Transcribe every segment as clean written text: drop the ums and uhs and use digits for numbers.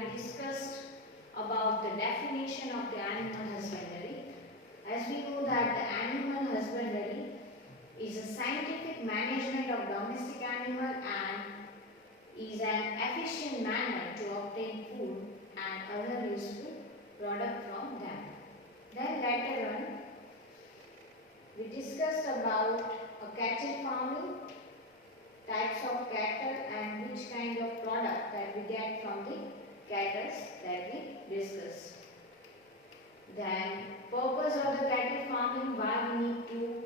we discussed about the definition of the animal husbandry. As we know that the animal husbandry is a scientific management of domestic animal and is an efficient manner to obtain food and other useful product from them. Then later on, we discussed about a cattle farming, types of cattle and which kind of product that we get from the cattle that we discussed. Then purpose of the cattle farming, why we need to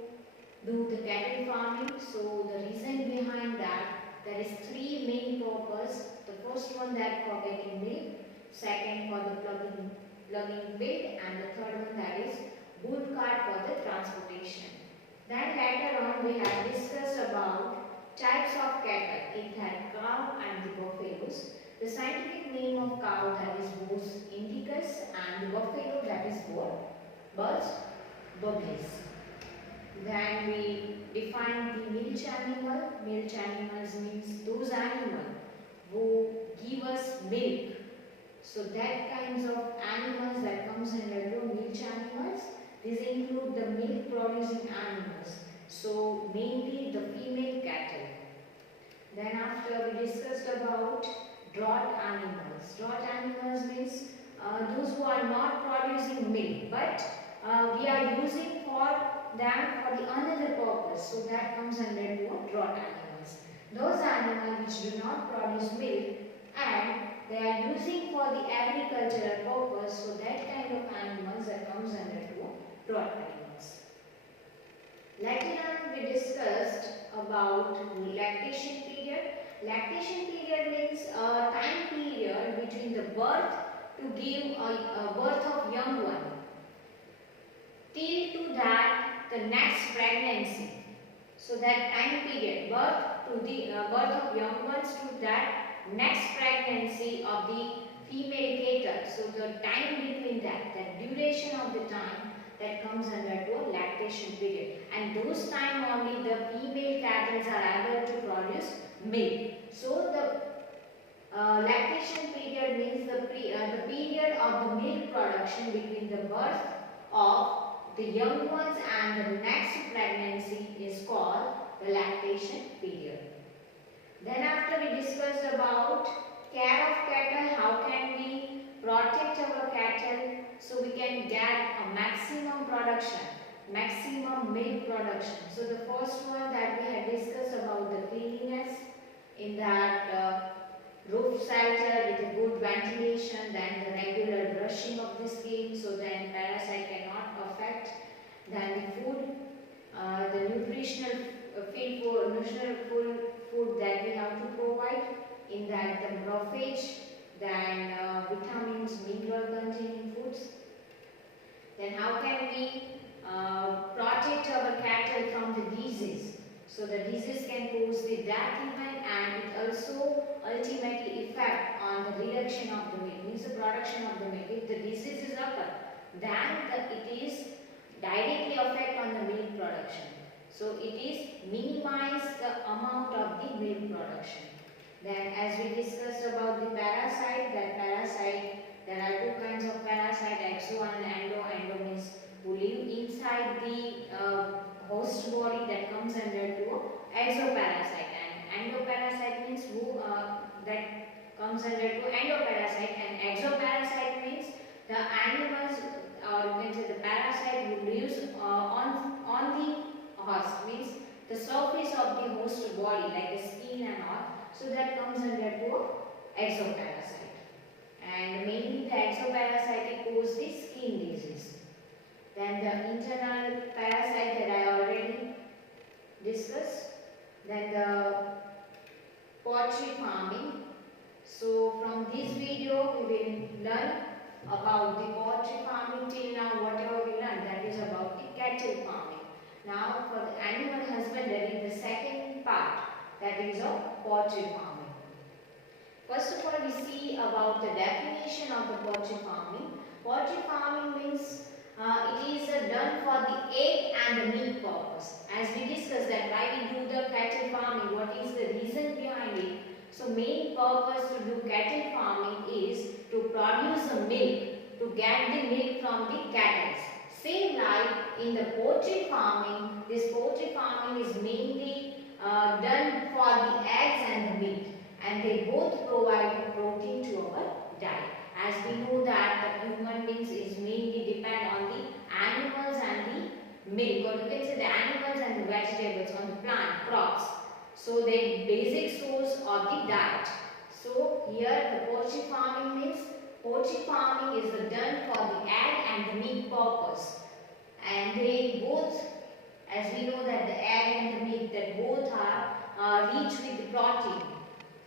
do the cattle farming. So the reason behind that, there is three main purpose. The first one that for getting milk, second for the plugging pig, and the third one that is bull cart for the transportation. Then later on we have discussed about types of cattle. It had cow and the buffaloes. The scientific name of cow that is Bos indicus and the buffalo that is Bos bovis. Then we define the milch animal. Milch animals means those animals who give us milk. So that kinds of animals that comes under the milch animals. These include the milk producing animals. So mainly the female cattle. Then after we discussed about draught animals. Draught animals means those who are not producing milk, but we are using for them for the another purpose. So that comes under the draught animals. Those animals which do not produce milk and they are using for the agricultural purpose. So that kind of animals that comes under the draught animals. Later on we discussed about lactation period. Lactation period means a time period between the birth to give a birth of young one till to that the next pregnancy. So that time period, birth to the birth of young ones to that next pregnancy of the female cattle. So the time between that duration of the time that comes under to a lactation period, and those time only the female cattle are able to produce milk. So the lactation period means the period of the milk production between the birth of the young ones and the next pregnancy is called the lactation period. Then after we discussed about care of cattle, how can we protect our cattle so we can get a maximum production, maximum milk production. So the first one that we had discussed about the cleanliness, in that roof shelter with a good ventilation, then the regular brushing of the skin so then parasite cannot affect, then the food, the nutritional food that we have to provide, in that the roughage, then vitamins, mineral containing foods. Then how can we protect our cattle from the disease? So the disease can cause the death even, and it also ultimately affect on the reduction of the milk, means the production of the milk. If the disease is occur, then it is directly affect on the milk production. So it is minimize the amount of the milk production. Then as we discussed about the parasite, there are two kinds of parasite, exo and endo. Endo means who live inside the host body, that comes under to exoparasite, and endoparasite means who that comes under to endoparasite, and exoparasite means the animals, or you can say the parasite who lives on the host, means the surface of the host body like the skin and all. So that comes under to exoparasite, and mainly the exoparasite cause the skin disease. Then the internal parasite that I already discussed. Then the poultry farming. So from this video we will learn about the poultry farming. Till now whatever we learned, that is about the cattle farming. Now for the animal husbandry, the second part, that is of poultry farming. First of all we see about the definition of the poultry farming. Poultry farming means it is done for the egg and the meat purpose. As we discussed that why we do the cattle farming, what is the reason behind it. So main purpose to do cattle farming is some milk, to get the milk from the cattle. Same like in the poultry farming, this poultry farming is mainly done for the eggs and the meat, and they both provide protein to our diet. As we know that the human beings is mainly depend on the animals and the milk, or you can say the animals and the vegetables, on the plant crops. So their basic source of the diet. So here the poultry farming means poultry farming is done for the egg and the meat purpose, and they both, as we know that the egg and the meat, that both are rich with the protein.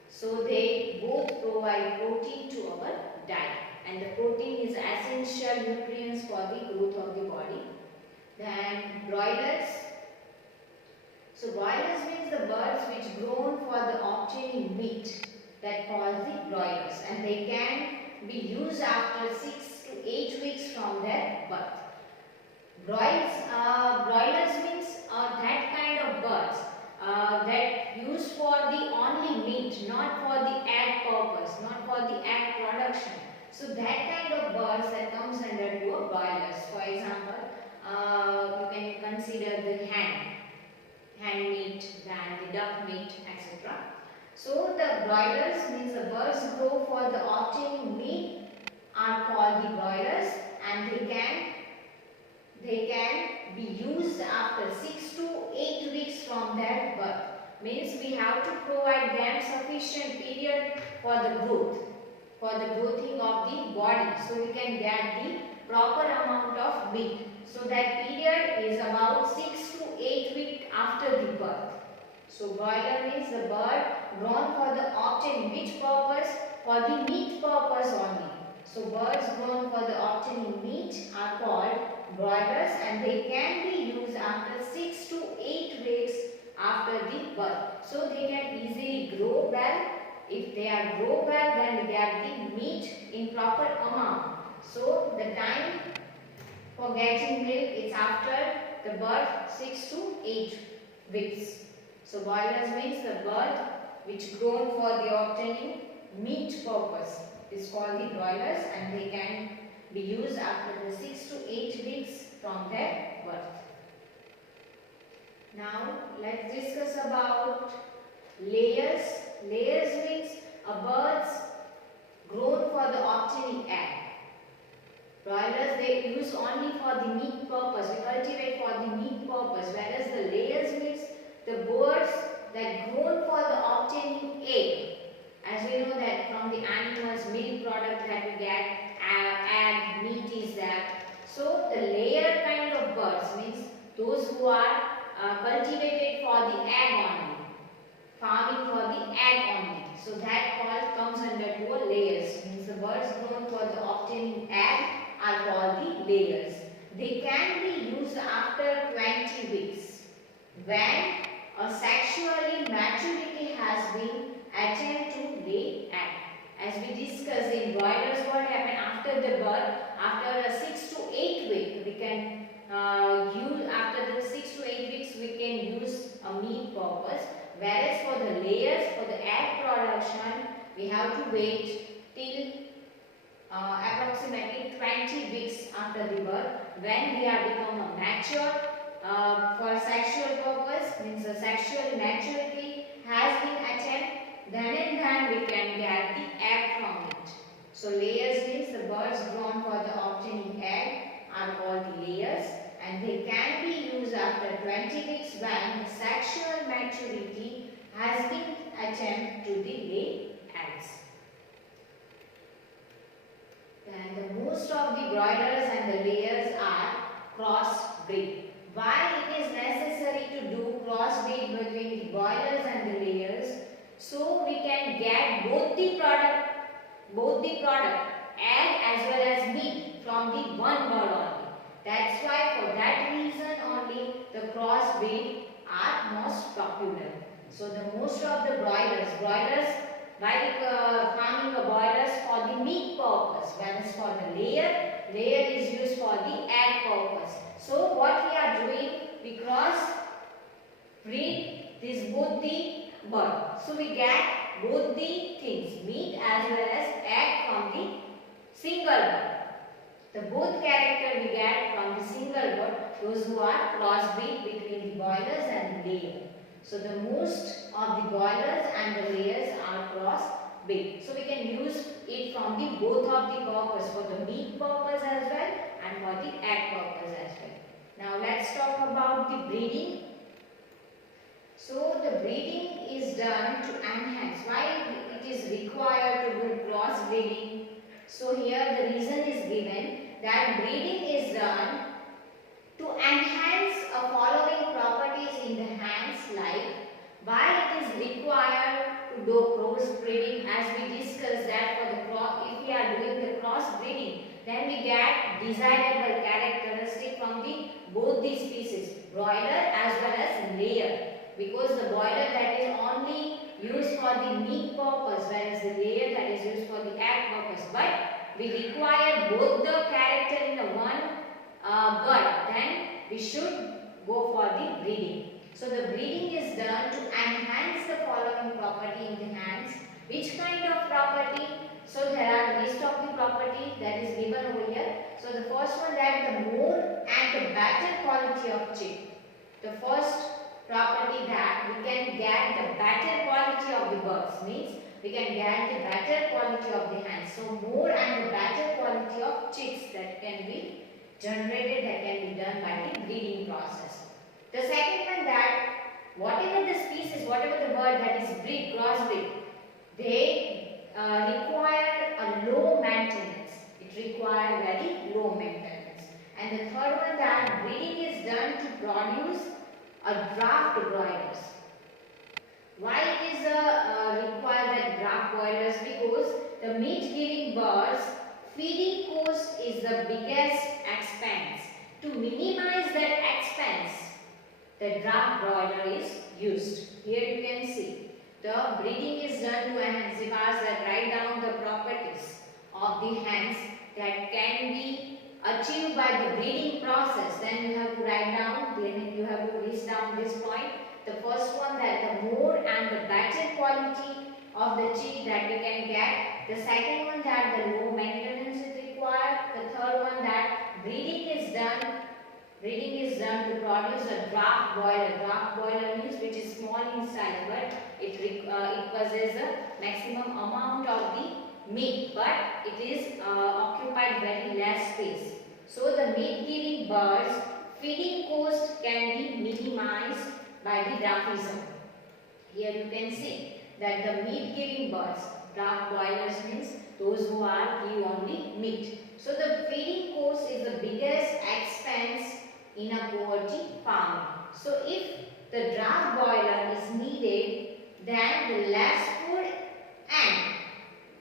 So they both provide protein to our diet, and the protein is essential nutrients for the growth of the body. Then broilers. So broilers means the birds which grown for the obtaining meat, that called the broilers, and they can be used after 6 to 8 weeks from their birth. Broilers means that kind of birds that used for the only meat, not for the egg purpose, not for the egg production. So that kind of birds that comes under to a broilers. For example, you can consider the hen meat, then the duck meat, etc. So the broilers means the birds grow for the obtaining meat are called the broilers, and they can be used after 6 to 8 weeks from their birth. Means we have to provide them sufficient period for the growth, for the growing of the body, so we can get the proper amount of meat. So that period is about 6 to 8 weeks after the birth. So broiler means the bird grown for the obtaining which purpose? For the meat purpose only. So birds grown for the obtaining meat are called broilers, and they can be used after 6 to 8 weeks after the birth. So they can easily grow well. If they are grow well, then they get the meat in proper amount. So the time for getting milk is after the birth 6 to 8 weeks. So broilers means the bird which grown for the obtaining meat purpose is called the broilers, and they can be used after the 6 to 8 weeks from their birth. Now let's discuss about layers. Layers means a birds grown for the obtaining egg. Broilers they use only for the meat purpose, we cultivate for the meat purpose, whereas the layers means the birds that grown for the obtaining egg. As we know that from the animals milk product that we get, egg, meat is there. So the layer kind of birds means those who are cultivated for the egg only, farming for the egg only. So that comes under to a layers, means the birds grown for the obtaining egg are called the layers. They can be used after 20 weeks when a sexually maturity has been attained to lay egg. As we discussed in broilers, what happen after the birth, after a 6 to 8 week, we can use, after the 6 to 8 weeks we can use a meat purpose. Whereas for the layers, for the egg production, we have to wait till approximately 20 weeks after the birth, when they are become mature for sexual purpose, means the sexual maturity has been attained, then and then we can get the egg from it. So layers means the birds grown for the obtaining egg are called the layers, and they can be used after 20 weeks when the sexual maturity has been attained to the lay eggs. Then the most of the broilers and the layers are crossbreed. Why it is necessary to do crossbreed between the broilers and the layers? So we can get both the product, egg as well as meat from the one bird only. That's why for that reason only the crossbreed are most popular. So the most of the broilers, by farming the broilers for the meat purpose, whereas for the layer is used for the egg purpose. So what we are doing, we cross breed these both the bird. So we get both the things, meat as well as egg from the single single bird. The both character we get from the single bird, those who are crossbreed between the boilers and the layer. So the most of the boilers and the layers are crossbreed. So we can use it from the both of the purpose, for the meat purpose as well and for the egg purpose as well. Now let's talk about the breeding. So the breeding is done to enhance. Why it is required to do crossbreeding? So here the reason is given that breeding is done to enhance a following properties in the hands, like why it is required to do crossbreeding, as we discussed that for the if we are doing the crossbreeding, then we get desirable characteristic from the both these species, broiler as well as layer. Because the broiler that is only used for the meat purpose, whereas the layer that is used for the egg purpose. But we require both the character in the one bird, then we should go for the breeding. So the breeding is done to enhance the following property in the hands. Which kind of property? So there are list of the property that is given over here. So the first one, that the more and the better quality of chick. The first property that we can get the better quality of the birds, means we can get the better quality of the hands. So more and the better quality of chicks that can be generated, that can be done by the breeding process. The second one, that whatever the species, whatever the bird that is breed, crossbreed, they require a low maintenance. It requires very low maintenance. And the third one, that breeding is done to produce a draft broilers. Why it is required that draft broilers? Because the meat giving birds feeding cost is the biggest expense. To minimize that expense, the draft broiler is used. Here you can see the breeding is done to enhance. If I write down the properties of the hens that can be achieved by the breeding process, then you have to write down, then you have to list down this point. The first one, that the more and the better quality of the chick that we can get. The second one, that the low maintenance is required. The third one, that breeding is done to produce a draft broiler. Draft broiler means which is small in size, but it possesses a maximum amount of the meat, but it is occupied very less space. So the meat giving birds feeding cost can be minimized by the draftism. Here you can see that the meat giving birds, draft broilers means those who are give only meat. So the feeding cost is the biggest expense in a poultry farm. So if the draft broiler is needed, then the less food and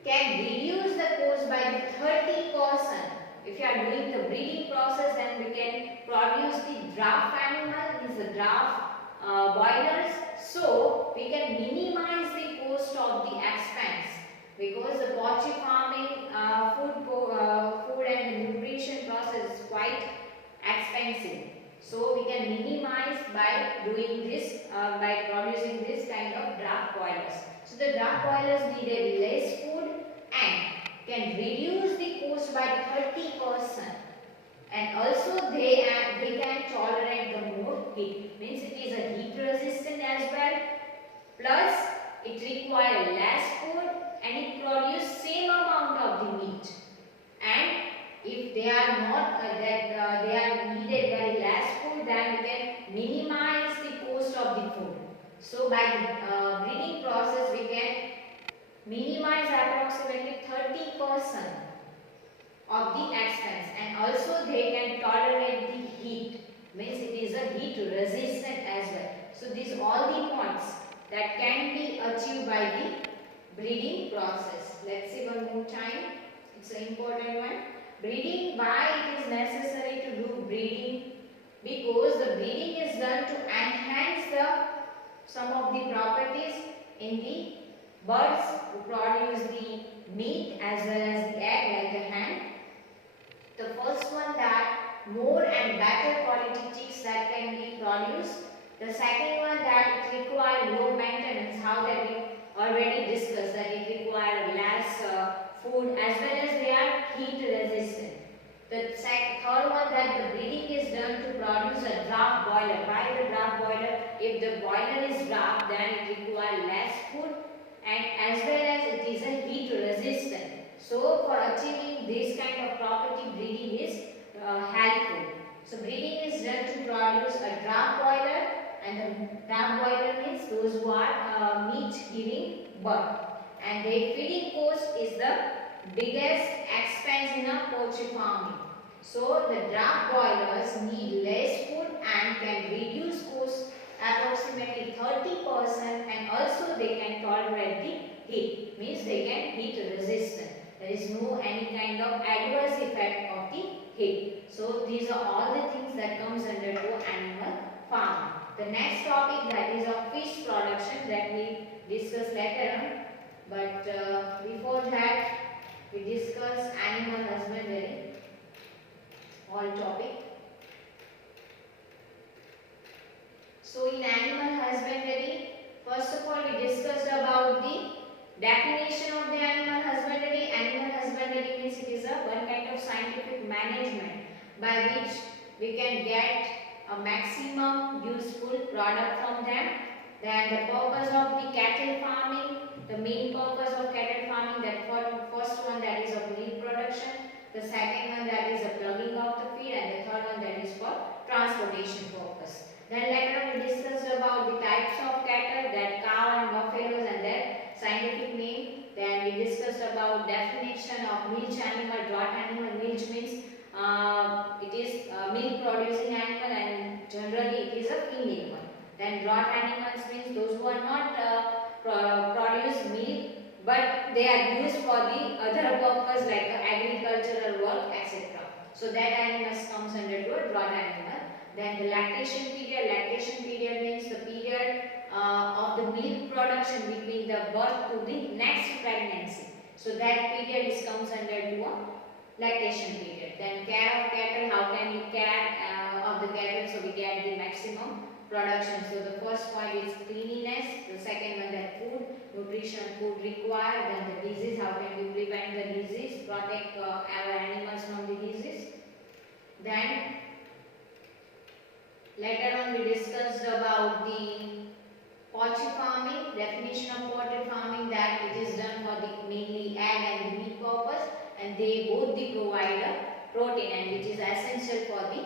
can reduce the cost by the 30%. If you are doing the breeding process, then we can produce the draft animal, means the draft broilers. So we can minimize the cost of the expense, because the poultry farming food and nutrition process is quite expensive. So we can minimize by doing this, by producing this kind of draft broilers. So the draft broilers needed less food and can reduce the cost by 30%. And also they can tolerate the more heat. Means it is a heat resistant as well. Plus it requires less food and it produces same amount of the meat. And if they are not they are needed very less food, then we can minimize the cost of the food. So by the breeding process we can minimize approximately 30% of the expense, and also they can tolerate the heat, means it is a heat resistant as well. So these all the points that can be achieved by the breeding process. Let's see one more time. It's an important one. Breeding, why it is necessary to do breeding? Because the breeding is done to enhance some of the properties in the birds who produce the meat as well as the egg, like the hen. The first one, that more and better quality chicks that can be produced. The second one, that it requires low maintenance, how that we already discussed, that it requires less food as well as they are heat resistant. The third one, that the breeding is done to produce a draft boiler. Why the draft boiler? If the boiler is draft, then it requires less food, and as well as it is a heat resistant. So for achieving this kind of property, breeding is helpful. So breeding is done to produce a draft boiler, and the draft boiler means those who are meat giving birth, and their feeding cost is the biggest expense in a poultry farming. So the draft boilers need less food and can reduce cost approximately 30%, and also they can tolerate the heat, means they can heat resistant. There is no any kind of adverse effect of the heat. So these are all the things that comes under to animal farming. The next topic, that is of fish production, that we discuss later on. But before that, we discuss animal husbandry, all topic. So in animal husbandry, first of all we discussed about the definition of the animal husbandry. Animal husbandry means it is a one kind of scientific management by which we can get a maximum useful product from them. Then the purpose of the cattle farming, the main purpose of cattle farming, that first one, that is of milk production, the second one, that is a plugging of the feed, and the third one, that is for transportation purpose. Then later on we discussed about the types of cattle, that cow and buffaloes and their scientific name. Then we discussed about definition of milch animal. Draught animal, milch means it is milk producing animal, and generally it is a female one. Then draught animals means those who are not produce milk, but they are used for the other purpose like agricultural work, etc. So that animals comes under to a draught animal. Then the lactation period. Lactation period means the period of the milk production between the birth to the next pregnancy. So that period is comes under to a lactation period. Then care of cattle. How can you care of the cattle so we get the maximum production? So the first point is cleanliness. The second one, that food, nutrition, food required. Then the disease. How can we prevent the disease? Protect our animals from the disease. Then later on we discussed about the poultry farming. Definition of poultry farming, that it is done for the mainly egg and meat purpose, and they both provide a protein, and which is essential for the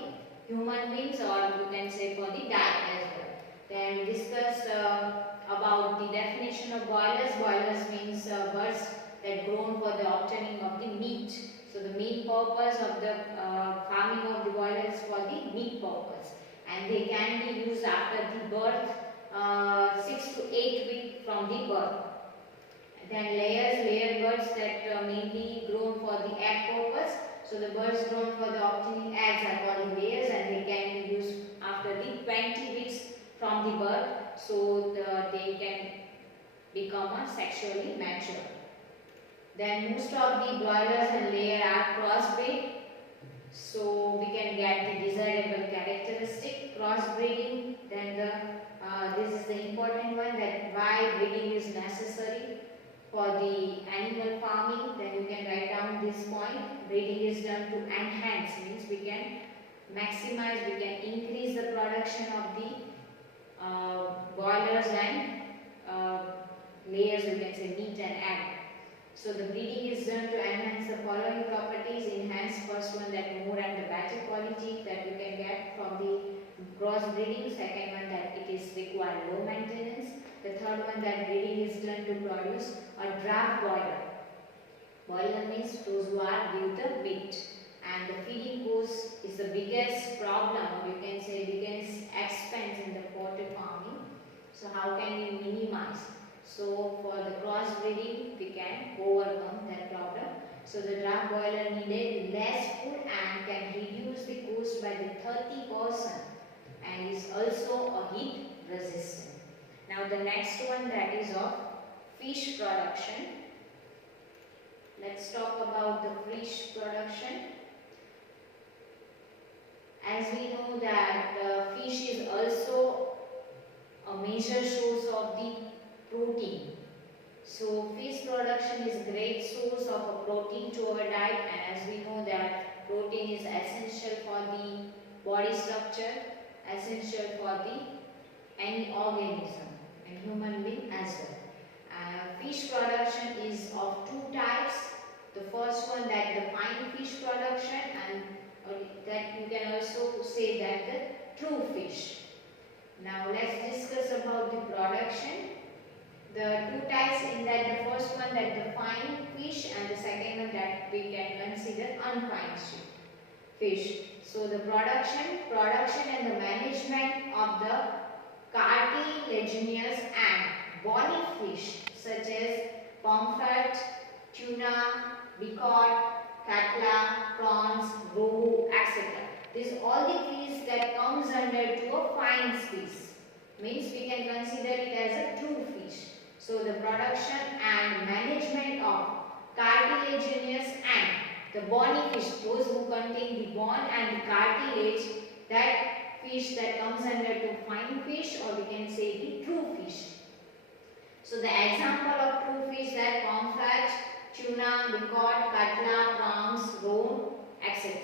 human beings, or you can say for the diet as well. Then we discussed about the definition of boilers. Boilers means birds that grown for the obtaining of the meat. So the main purpose of the farming of the boiler is for the meat purpose, and they can be used after the birth, 6 to 8 weeks from the birth. Then layers, layer birds that mainly grown for the egg purpose. So the birds grown for the obtaining eggs are called layers, and they can be used after the 20 weeks from the birth, so they can become a sexually mature. Then most of the broilers and layer are crossbreed, so we can get the desirable characteristic crossbreeding. Then this is the important one, that why breeding is necessary for the animal farming. Then you can write down this point. Breeding is done to enhance, means we can maximize, we can increase the production of the boilers and layers, you can say meat and egg. So the breeding is done to enhance the following properties. Enhance, first one, that more and the better quality that you can get from the cross breeding. Second one, that it is require low maintenance. The third one, that breeding is done to produce a draft boiler. Boiler means those who are give the meat, and the feeding cost is the biggest problem, or you can say biggest expense in the poultry farming. So how can we minimize? So for the cross breeding we can overcome that problem. So the draft boiler needed less food and can reduce the cost by the 30%, and is also a heat resistant. Now the next one, that is of fish production. Let's talk about the fish production. As we know that fish is also a major source of the protein. So fish production is a great source of a protein to our diet, and as we know that protein is essential for the body structure, essential for the any organism and human being as well. Fish production is of two types. The first one that the fine fish production, and that you can also say that the true fish. Now let's discuss about the production. The two types in that the first one that the fine fish and the second one that we can consider unfine fish. So the production and the management of the cartilaginous and bony fish such as pomfret, tuna, becod, catla, prawns, rohu, etc. These all the fish that comes under to a fine fish. Means we can consider it as a true fish. So the production and management of cartilaginous and the bony fish, those who contain the bone and the cartilage, that fish that comes under to fine fish, or we can say the true fish. So the example of true fish that pomfret, tuna, becod, catla, prawns, roe, etc.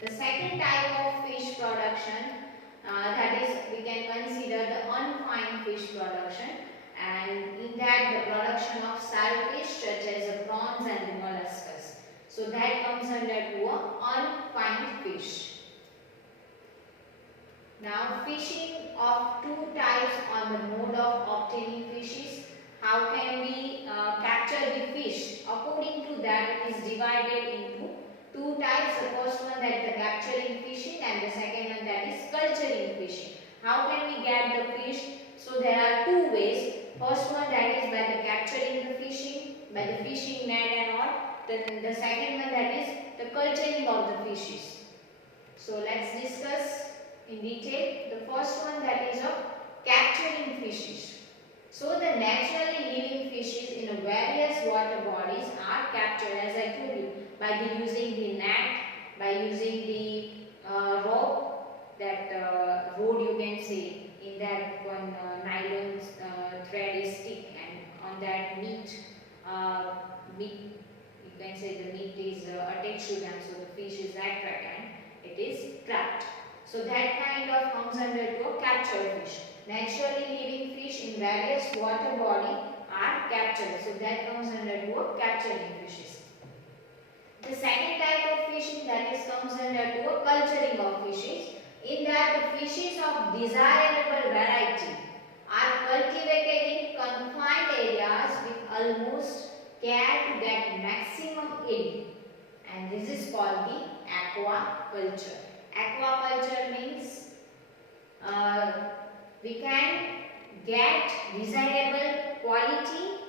The second type of fish production, that is we can consider the unfine fish production, and in that the production of shellfish such as the prawns and the molluscs. So that comes under to a unfine fish. Now fishing of two types on the mode of obtaining fishes. How can we capture the fish? According to that, it is divided into two types. The first one that the capturing fishing and the second one that is culturing fishing. How can we get the fish? So there are two ways. First one that is by the capturing the fishing, by the fishing net and all. Then the second one that is the culturing of the fishes. So let's discuss in detail. The first one that is of capturing fishes. So the naturally living fishes in various water bodies are captured, as I told you, by using the net, by using the rope, that rod you can say, in that one nylon thread is stick, and on that meat, you can say the meat is attached to them, so the fish is attracted and it is trapped. So that kind of comes under to a captured fish. Naturally living fish in various water body are captured, so that comes under to a capturing fishes. The second type of fishing, that is comes under to a culturing of fishes. In that the fishes of desirable variety are cultivated in confined areas with almost care to get maximum yield, and this is called the aquaculture. Aquaculture means we can get desirable quality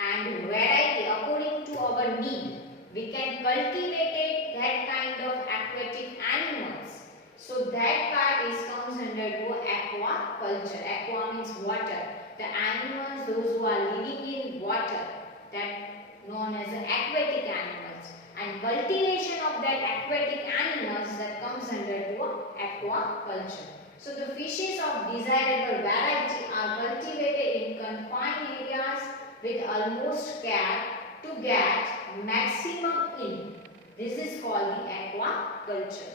and variety according to our need. We can cultivate that kind of aquatic animals. So that part comes under to aquaculture. Aqua means water. The animals, those who are living in water, that known as aquatic animals. And cultivation of that aquatic animals, that comes under to aquaculture. So the fishes of desirable variety are cultivated in confined areas with almost care to get maximum yield. This is called the aquaculture.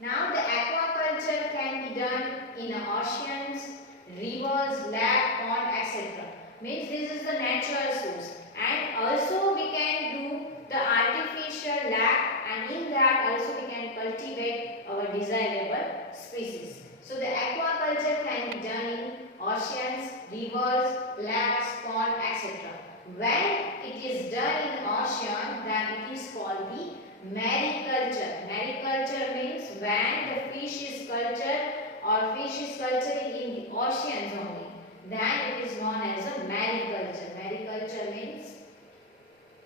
Now the aquaculture can be done in oceans, rivers, lake, pond, etc. Means this is the natural source, and also we can do the artificial lake, and in that also we can cultivate our desirable species. So the aquaculture can be done in oceans, rivers, lakes, pond, etc. When it is done in ocean, then it is called the mariculture. Mariculture means when the fish is cultured or fish is culturing in the oceans only, then it is known as a mariculture. Mariculture means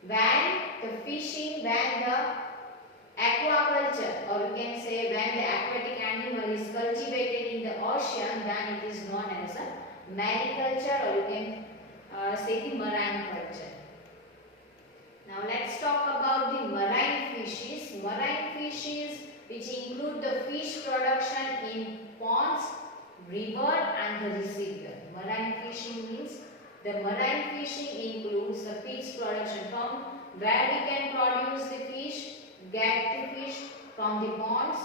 when the aquaculture, or you can say when the aquatic animal is cultivated in the ocean, then it is known as a mariculture, or you can say the marine culture. Now let's talk about the marine fishes. Marine fishes, which include the fish production in ponds, river and the reservoir. Marine fishing means The marine fishing includes the fish production from where we can produce the fish, get the fish from the ponds,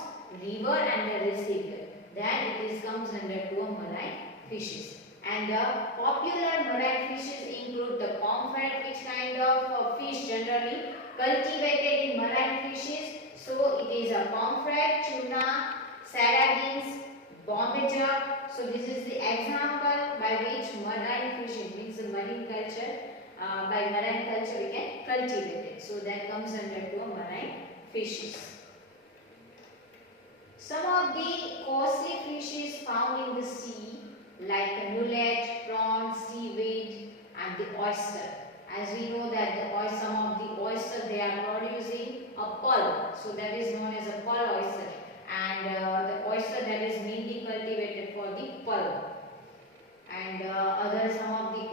river and the receiver. Then it is comes under to marine fishes. And the popular marine fishes include the pomfret, which kind of fish generally cultivated in marine fishes. So it is a pomfret, tuna, sardines, Bombay duck. So this is the example by which marine fishing means the marine culture. By marine culture we can cultivate it. So that comes under to marine fishes. Some of the costly fishes found in the sea like mullet, prawn, seaweed and the oyster. As we know that some of the oyster they are producing a pearl. So that is known as a pearl oyster. And the oyster that is mainly cultivated for the pearl. And other some of the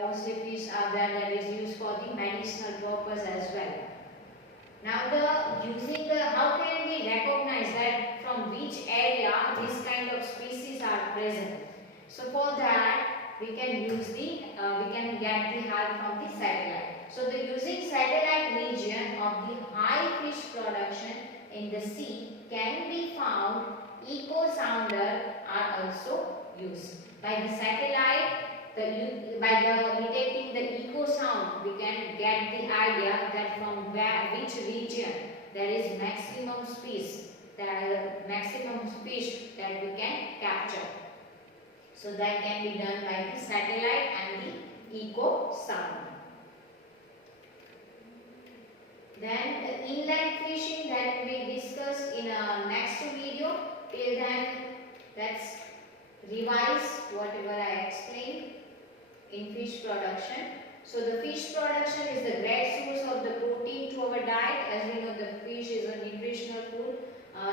costly fish are there that is used for the medicinal purpose as well. Now how can we recognize that from which area this kind of species are present? So for that we can use we can get the help from the satellite. So the using satellite region of the high fish production in the sea can be found. Echo sounder are also used. By the satellite, by detecting the echo sound, we can get the idea that from which region there is maximum fish that we can capture. So that can be done by the satellite and the echo sound. Then the inland fishing that we discussed in our next video. Till then, let's revise whatever I explained in fish production. So the fish production is the great source of the protein to our diet. As we know, the fish is a nutritional food.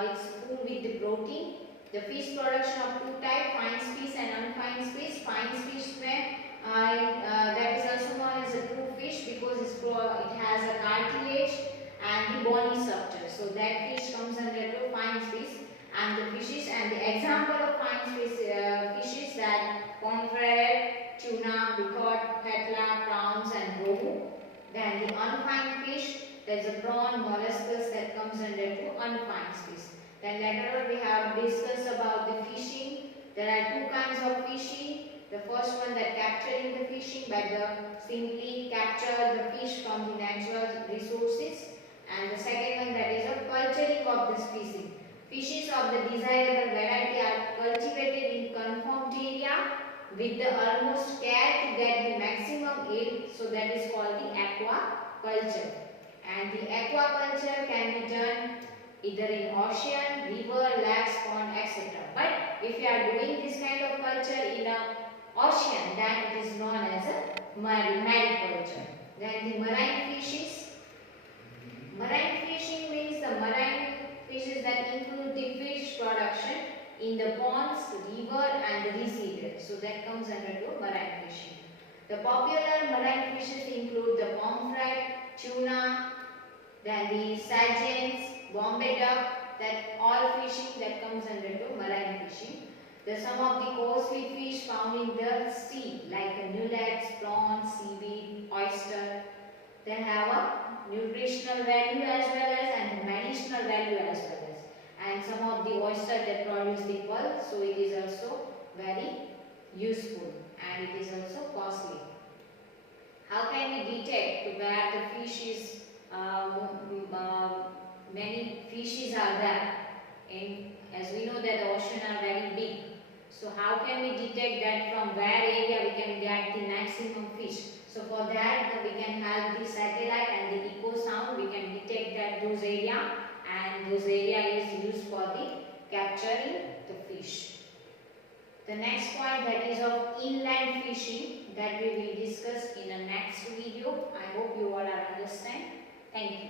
It's food with the protein. The fish production of two types, fine fish and unfine fish. Fine fish that is also known as a true fish because it has a cartilage and the bony structure. So that fish comes under the fine fish. And the fishes and the example of fine fishes that pomfret, tuna, bichot, petla, prawns and rohu. Then the unfine fish, there is a prawn, molluscus that comes under to unfine fish. Then later on we have discussed about the fishing. There are two kinds of fishing. The first one that capturing the fishing by the simply capture the fish from the natural resources. And the second one that is a culturing of this fishing. Fishes of the desirable variety are cultivated in conformed area with the utmost care to get the maximum yield. So that is called the aquaculture. And the aquaculture can be done either in ocean, river, lakes, pond, etc. But if you are doing this kind of culture in a ocean, then it is known as a mariculture. Then the marine fishes. Marine fishing means the marine fishes that include the fish production in the ponds, river and the receiver. So that comes under to marine fishing. The popular marine fishes include the pomfret, tuna, then the sardines, Bombay duck, that all fishing that comes under to marine fishing. Some of the costly fish found in the sea like mullets, prawns, seaweed, oyster. They have a nutritional value as well as and medicinal value as well as. And some of the oyster that produce the pearl, so it is also very useful and it is also costly. How can we detect where the fish is? Many fishes are there, and as we know that the ocean are very big. So how can we detect that from where area we can get the maximum fish? So for that we can have the satellite and the echo sound. We can detect that those area, and those area is used for the capturing the fish. The next point that is of inland fishing that we will discuss in the next video. I hope you all are understand. Thank you.